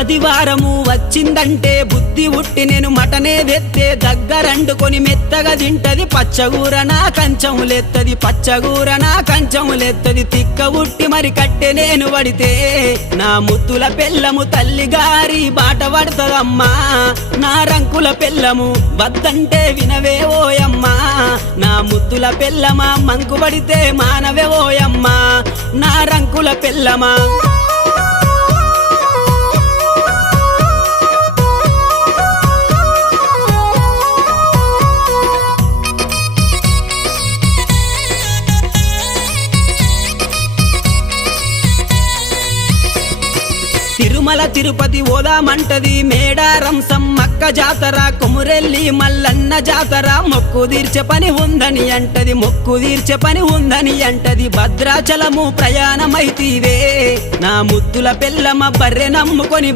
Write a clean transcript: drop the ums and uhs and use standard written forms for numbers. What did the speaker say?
ఆదివారము వచ్చిందంటే బుద్ధి ఉట్టి నేను మటనే తెత్తే దగ్గరండుకొని మెత్తగా తింటది పచ్చగూర నా కంచములెత్తది పచ్చగూర నా కంచములెత్తది తిక్క ఉట్టి మరి కట్టె నేను పడితే నా ముత్తుల పెళ్ళము తల్లిగారి బాట పడతదమ్మా నా రంకుల పెళ్ళము వద్దంటే వినవే ఓయమ్మా నా ముత్తుల పెళ్ళమా మంకు పడితే మానవే ఓయమ్మా నా రంకుల పెళ్ళమా తిరుమల తిరుపతి ఓదామంటది మేడారం సమ్మక్క జాతర కొమురెల్లి మల్లన్న జాతర మొక్కు తీర్చే పని ఉందని అంటది మొక్కు తీర్చే పని ఉందని అంటది భద్రాచలము ప్రయాణమైతీవే నా ముద్దుల పెళ్ళమ బర్రె నమ్ముకొని